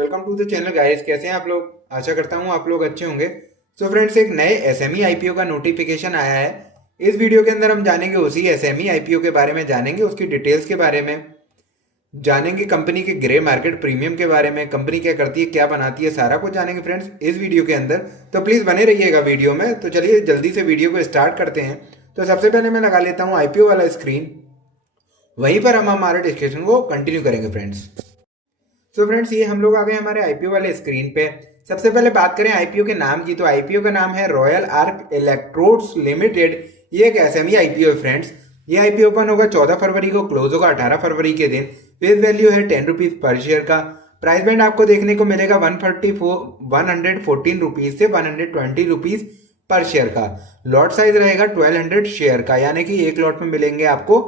Welcome to the channel guys. कैसे हैं आप लोग? आशा करता हूं आप लोग अच्छे होंगे। सो फ्रेंड्स, एक नए एसएमई आईपीओ का नोटिफिकेशन आया है। इस वीडियो के अंदर हम जानेंगे उसी एसएमई आईपीओ के बारे में, जानेंगे उसकी डिटेल्स के बारे में, जानेंगे कंपनी के ग्रे मार्केट प्रीमियम के बारे में, कंपनी क्या करती है, क्या बनाती है, सारा कुछ जानेंगे फ्रेंड्स इस वीडियो के अंदर। तो प्लीज़ बने रहिएगा वीडियो में। तो चलिए जल्दी से वीडियो को स्टार्ट करते हैं। तो सबसे पहले मैं लगा लेता हूँ आईपीओ वाला स्क्रीन, वहीं पर हम हमारे डिस्कशन को कंटिन्यू करेंगे फ्रेंड्स। सो फ्रेंड्स, ये हम लोग आ गए हमारे आईपीओ वाले स्क्रीन पे। सबसे पहले बात करें आईपीओ के नाम की, तो आईपीओ का नाम है रॉयल आर्क इलेक्ट्रोड्स लिमिटेड। ये एक एसएमई आईपीओ है फ्रेंड्स। ये आईपीओ ओपन होगा 14 फरवरी को, क्लोज होगा 18 फरवरी के दिन। फेस वैल्यू है 10 रुपीज पर शेयर का। प्राइस बैंड आपको देखने को मिलेगा 114 रुपीज से 120 रुपीज पर शेयर का। लॉट साइज रहेगा 1200 शेयर का, यानी कि एक लॉट में मिलेंगे आपको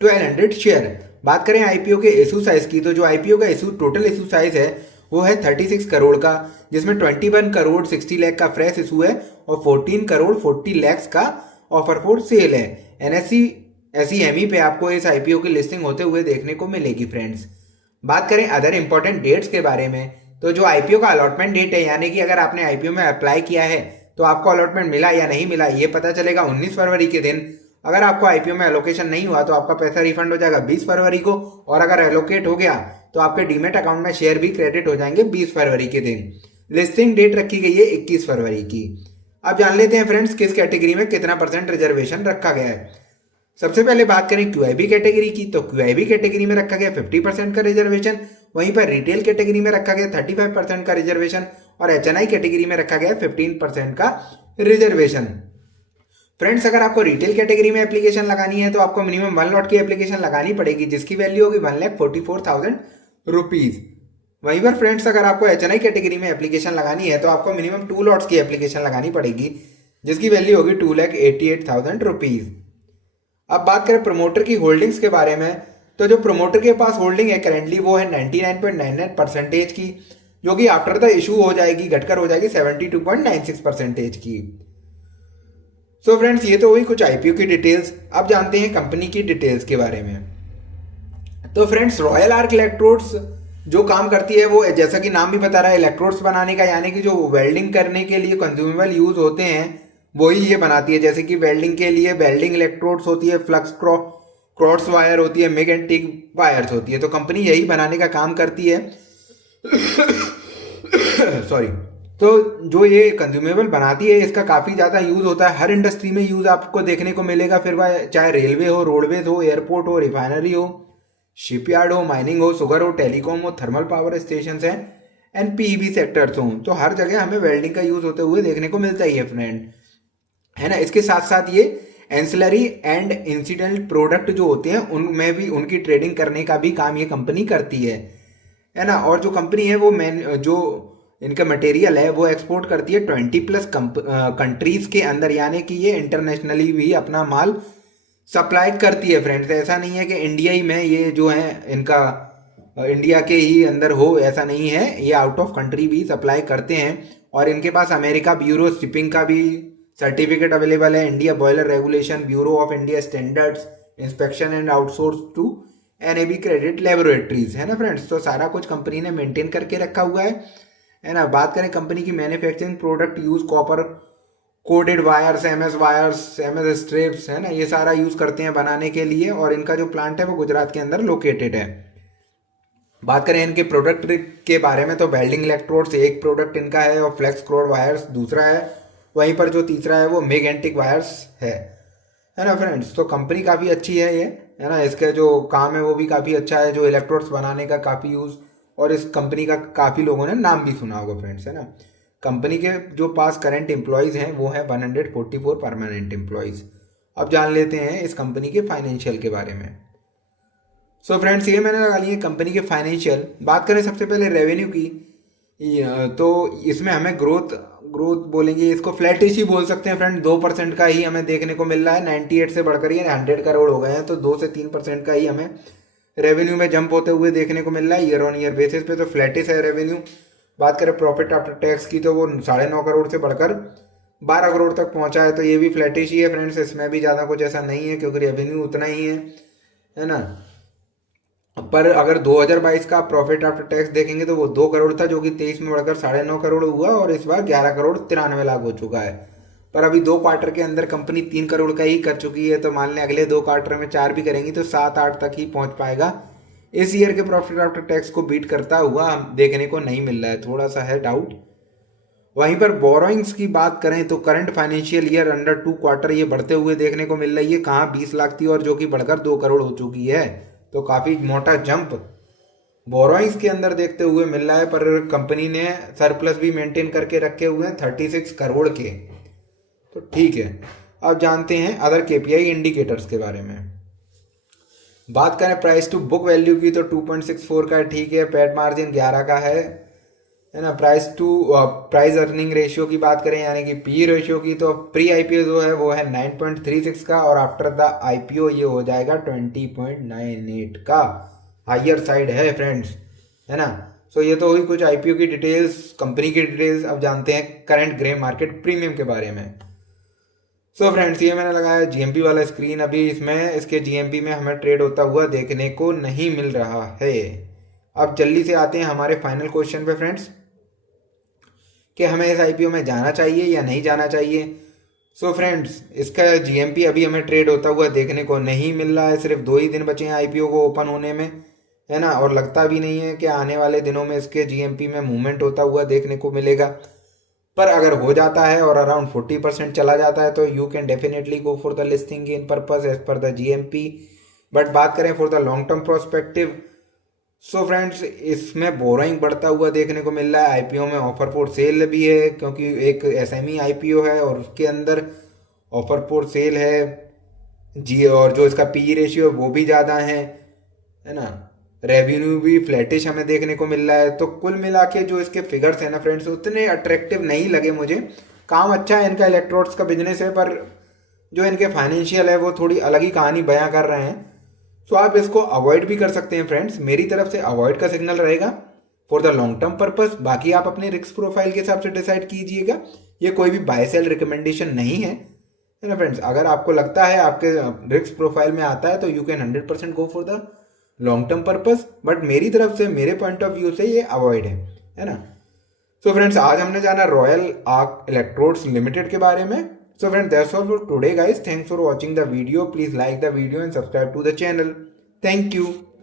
1200 शेयर। बात करें आईपीओ के इशू साइज की, तो जो आईपीओ का इशू टोटल इशू साइज है वो है 36 करोड़ का, जिसमें 21 करोड़ 60 लाख का फ्रेश इशू है और 14 करोड़ 40 लाख का ऑफर फॉर सेल है। एनएससी एसईएमई पे आपको इस आईपीओ की लिस्टिंग होते हुए देखने को मिलेगी फ्रेंड्स। बात करें अदर इंपॉर्टेंट डेट्स के बारे में, तो जो आईपीओ का अलॉटमेंट डेट है, यानी कि अगर आपने आईपीओ में अप्लाई किया है तो आपको अलॉटमेंट मिला या नहीं मिला, ये पता चलेगा 19 फरवरी के दिन। अगर आपको आईपीओ में एलोकेशन नहीं हुआ तो आपका पैसा रिफंड हो जाएगा 20 फरवरी को, और अगर एलोकेट हो गया तो आपके डीमेट अकाउंट में शेयर भी क्रेडिट हो जाएंगे 20 फरवरी के दिन। लिस्टिंग डेट रखी गई है 21 फरवरी की। अब जान लेते हैं फ्रेंड्स किस कैटेगरी में कितना % रिजर्वेशन रखा गया है। सबसे पहले बात करें क्यूआईबी कैटेगरी की, तो क्यूआईबी कैटेगरी में रखा गया 50% का रिजर्वेशन। वहीं पर रिटेल कैटेगरी में रखा गया 35% का रिजर्वेशन, और एचएनआई कैटेगरी में रखा गया 15% का रिजर्वेशन। फ्रेंड्स, अगर आपको रिटेल कैटेगरी में एप्लीकेशन लगानी है तो आपको मिनिमम 1 लॉट की एप्लीकेशन लगानी पड़ेगी, जिसकी वैल्यू होगी 1,44,000 रुपीज। वहीं पर फ्रेंड्स, अगर आपको एचएनआई कैटेगरी में एप्लीकेशन लगानी है तो आपको मिनिमम 2 लॉट्स की एप्लीकेशन लगानी पड़ेगी, जिसकी वैल्यू होगी 2,88,000 रुपीज। अब बात करें प्रमोटर की होल्डिंग्स के बारे में, तो जो प्रमोटर के पास होल्डिंग है करेंटली वो है 99.99% की, जो कि आफ्टर द इशू हो जाएगी, घटकर हो जाएगी 72.96% की। सो फ्रेंड्स, ये तो हुई कुछ आईपीओ की डिटेल्स। अब जानते हैं कंपनी की डिटेल्स के बारे में। तो फ्रेंड्स, रॉयल आर्क इलेक्ट्रोड्स जो काम करती है वो, जैसा कि नाम भी बता रहा है, इलेक्ट्रोड्स बनाने का, यानी कि जो वेल्डिंग करने के लिए कंज्यूमेबल यूज होते हैं वही ये बनाती है। जैसे कि वेल्डिंग के लिए वेल्डिंग इलेक्ट्रोड्स होती है, फ्लक्स क्रॉस वायर होती है, मैग्नेटिक वायर्स होती है, तो कंपनी यही बनाने का काम करती है। सॉरी। तो जो ये कंज्यूमेबल बनाती है इसका काफ़ी ज़्यादा यूज़ होता है, हर इंडस्ट्री में यूज़ आपको देखने को मिलेगा। फिर वह चाहे रेलवे हो, रोडवेज हो, एयरपोर्ट हो, रिफाइनरी हो, शिपयार्ड हो, माइनिंग हो, शुगर हो, टेलीकॉम हो, थर्मल पावर स्टेशन है, एंड पीईबी सेक्टर्स हो, तो हर जगह हमें वेल्डिंग का यूज़ होते हुए देखने को मिलता ही है फ्रेंड, है ना। इसके साथ साथ ये एंसिलरी एंड इंसिडेंट प्रोडक्ट जो होते हैं उनमें भी उनकी ट्रेडिंग करने का भी काम ये कंपनी करती है ना। और जो कंपनी है वो जो इनका मटेरियल है वो एक्सपोर्ट करती है 20+ कंट्रीज के अंदर, यानी कि ये इंटरनेशनली भी अपना माल सप्लाई करती है फ्रेंड्स। ऐसा नहीं है कि इंडिया ही में ये जो है इनका इंडिया के ही अंदर हो, ऐसा नहीं है, ये आउट ऑफ कंट्री भी सप्लाई करते हैं। और इनके पास अमेरिका ब्यूरो शिपिंग का भी सर्टिफिकेट अवेलेबल है, India boiler regulation, bureau of India standards, inspection and outsource to NAB accredited laboratories, है ना फ्रेंड्स। तो सारा कुछ कंपनी ने मेंटेन करके रखा हुआ है ना। बात करें कंपनी की manufacturing product use copper coded wires, MS strips, है ना, ये सारा यूज करते हैं बनाने के लिए, और इनका जो प्लांट है वो गुजरात के अंदर लोकेटेड है। बात करें इनके प्रोडक्ट के बारे में, तो वेल्डिंग इलेक्ट्रोड्स एक प्रोडक्ट इनका है, और फ्लेक्स क्रोड वायर्स दूसरा है, वहीं पर जो तीसरा है वो मैग्नेटिक वायर्स है ना फ्रेंड्स। तो कंपनी काफ़ी अच्छी है ये, है ना। इसका जो काम है वो भी काफ़ी अच्छा है, जो इलेक्ट्रोड्स बनाने का काफ़ी यूज़, और इस कंपनी का काफ़ी लोगों ने नाम भी सुना होगा फ्रेंड्स, है ना। कंपनी के जो पास करंट एम्प्लॉयज़ हैं वो है 144 परमानेंट एम्प्लॉयज़। अब जान लेते हैं इस कंपनी के फाइनेंशियल के बारे में। सो फ्रेंड्स, ये मैंने लगा लिए कंपनी के फाइनेंशियल। बात करें सबसे पहले रेवेन्यू की, तो इसमें हमें ग्रोथ बोलेंगे, इसको फ्लैटिश ही बोल सकते हैं फ्रेंड। 2% का ही हमें देखने को मिल रहा है, 98 से बढ़कर ये 100 करोड़ हो गए हैं, तो 2 से 3% का ही हमें रेवेन्यू में जंप होते हुए देखने को मिल रहा है ईयर ऑन ईयर बेसिस पे, तो फ्लैटिश है रेवेन्यू। बात करें प्रॉफिट आफ्टर टैक्स की, तो वो 9.5 करोड़ से बढ़कर 12 करोड़ तक पहुंचा है, तो ये भी फ्लैटिश ही है फ्रेंड्स। इसमें भी ज़्यादा कुछ ऐसा नहीं है, क्योंकि रेवेन्यू उतना ही है ना। पर अगर 2022 का प्रॉफिट आफ्टर टैक्स देखेंगे तो वो 2 करोड़ था, जो कि 23 में बढ़कर 9.5 करोड़ हुआ और इस बार 11 करोड़ 93 लाख हो चुका है। पर अभी 2 क्वार्टर के अंदर कंपनी 3 करोड़ का ही कर चुकी है, तो मान लें अगले 2 क्वार्टर में 4 भी करेंगी तो 7-8 तक ही पहुंच पाएगा। इस ईयर के प्रॉफिट आफ्टर टैक्स को बीट करता हुआ देखने को नहीं मिल रहा है, थोड़ा सा है डाउट। वहीं पर बोरोइंग्स की बात करें तो current financial year under 2 quarter ये बढ़ते हुए देखने को मिल रही है। कहाँ 20 लाख थी और जो कि बढ़कर 2 करोड़ हो चुकी है, तो काफ़ी मोटा जंप बोरोइंग्स के अंदर देखते हुए मिल रहा है। पर कंपनी ने सरप्लस भी मेंटेन करके रखे हुए हैं 36 करोड़ के, तो ठीक है। अब जानते हैं अदर केपीआई इंडिकेटर्स के बारे में। बात करें प्राइस टू बुक वैल्यू की तो 2.64 का है, ठीक है। पैट मार्जिन 11 का है ना। प्राइस अर्निंग रेशियो की बात करें यानी कि पी रेशियो की, तो प्री आईपीओ जो है वो है 9.36 का और आफ्टर द आईपीओ ये हो जाएगा 20.98 का। हायर साइड है फ्रेंड्स, है ना। सो ये तो हुई कुछ आईपीओ की डिटेल्स, कंपनी की डिटेल्स। अब जानते हैं करंट ग्रे मार्केट प्रीमियम के बारे में। सो फ्रेंड्स, ये मैंने लगाया जीएमपी वाला स्क्रीन। अभी इसके जीएमपी में हमें ट्रेड होता हुआ देखने को नहीं मिल रहा है। अब जल्दी से आते हैं हमारे फाइनल क्वेश्चन पे फ्रेंड्स, कि हमें इस आईपीओ में जाना चाहिए या नहीं जाना चाहिए। सो फ्रेंड्स, इसका जीएमपी अभी हमें ट्रेड होता हुआ देखने को नहीं मिल रहा है। सिर्फ 2 ही दिन बचे हैं आईपीओ को ओपन होने में, है ना। और लगता भी नहीं है कि आने वाले दिनों में इसके जीएमपी में मूवमेंट होता हुआ देखने को मिलेगा। पर अगर हो जाता है और अराउंड 40% चला जाता है तो you can definitely go for the listing in purpose as per the GMP. But बात करें for the long term prospective, so friends, इसमें बोरोइंग बढ़ता हुआ देखने को मिल रहा है। आईपीओ में ऑफर फॉर सेल भी है, क्योंकि एक एसएमई आईपीओ है और उसके अंदर ऑफर फॉर सेल है जी। और जो इसका पी रेशियो है वो भी ज़्यादा है ना। रेवेन्यू भी फ्लैटिश हमें देखने को मिल रहा है। तो कुल मिला के जो इसके फिगर्स हैं ना फ्रेंड्स, उतने अट्रैक्टिव नहीं लगे मुझे। काम अच्छा है, इनका इलेक्ट्रोड्स का बिजनेस है, पर जो इनके फाइनेंशियल है वो थोड़ी अलग ही कहानी बयां कर रहे हैं। सो आप इसको अवॉइड भी कर सकते हैं फ्रेंड्स। मेरी तरफ से अवॉइड का सिग्नल रहेगा for the long term purpose. बाकी आप अपने रिस्क प्रोफाइल के हिसाब से डिसाइड कीजिएगा। ये कोई भी बाय सेल रिकमेंडेशन नहीं है ना फ्रेंड्स। अगर आपको लगता है आपके रिस्क प्रोफाइल में आता है तो you can 100% go for the long term purpose. But मेरी तरफ से, मेरे पॉइंट ऑफ व्यू से ये अवॉइड है ना। सो फ्रेंड्स, आज हमने जाना रॉयल आर्क इलेक्ट्रोड्स लिमिटेड के बारे में। So friends, that's all for today guys. Thanks for watching the video. Please like the video and subscribe to the channel. Thank you.